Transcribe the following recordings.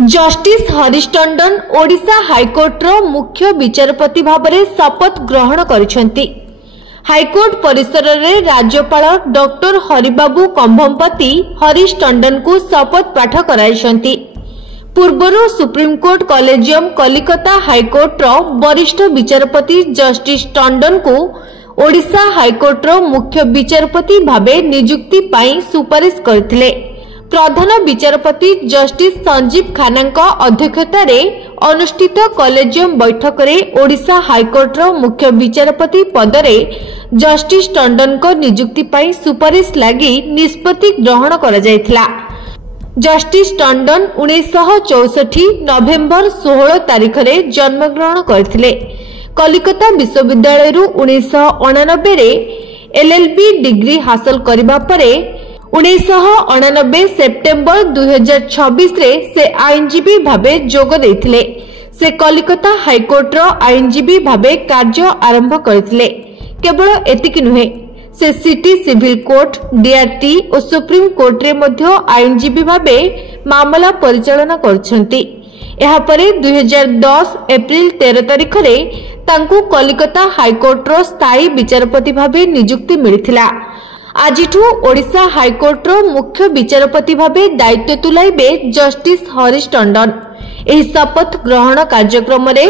Justice Harish Tandon Odisha high court रो मुख्य विचारपति भाबरे शपथ ग्रहण करिसेंती। हाईकोर्ट परिसर रे राज्यपाल डॉक्टर हरिबाबू कंभमपति हरीश टंडन को शपथ पाठ कराइसेंती। पूर्वरु सुप्रीमकोर्ट कॉलेजियम कलिकता हाईकोर्ट रो वरिष्ठ विचारपति जस्टिस टंडन को ओडिशा हाईकोर्ट रो मुख्य विचारपति भाबे नियुक्ति पाई सुपारिश करथिले। प्रधान विचारपति जस्टिस संजीव खान्ना अध्यक्षतार अनुष्ठित कॉलेजियम बैठक में ओडिशा हाईकोर्ट रो मुख्य विचारपति पदरे जस्टिस टंडन को नियुक्ति पाई सुपारिश लगी निष्पत्ति ग्रहण करा जायथिला। जस्टिस टंडन 1964 नवेम्बर 16 तारिख रे जन्मग्रहण करथिले। कलिकता विश्वविद्यालय 1989 रे एलएलबी डिग्री हासिल करिबा परे 1989 सेप्टेम्बर 2026 रे से आईनजीवी भावे जोग देथिले। से कलिकता हाईकोर्ट रो आईनजीवी भावे कार्य आरंभ करथिले। केवल एतिक नुहे, से सिटी सिविल कोर्ट, डीआरटी और सुप्रीम कोर्ट रे मध्य आईनजीवी भावे मामला परिचालन करछंती। एहा परे 2010 एप्रिल 13 तारिख रे तांकू कलिकता हाईकोर्ट रो स्थायी विचारपति भावे नियुक्ति मिलिथिला। आजिठू ओडिशा हाईकोर्ट रो मुख्य विचारपति भावे दायित्व तुलाइबे जस्टिस हरीश टंडन। एही शपथ ग्रहण कार्यक्रम रे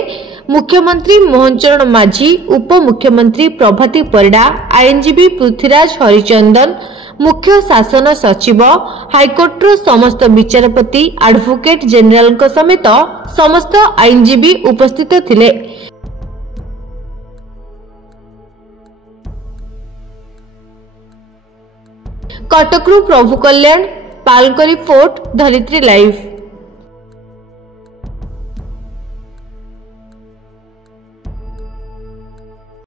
मुख्यमंत्री मोहन चरण माझी, उप मुख्यमंत्री प्रभाती परिडा, आईनजीवी पृथ्वीराज हरिचंदन, मुख्य शासन सचिव, हाईकोर्ट रो समस्त विचारपति, एडवोकेट जनरल समेत समस्त आईनजीवी उपस्थित थिले। कटकरू प्रभु कल्याण, पालकरी फोर्ट, धरित्री लाइव।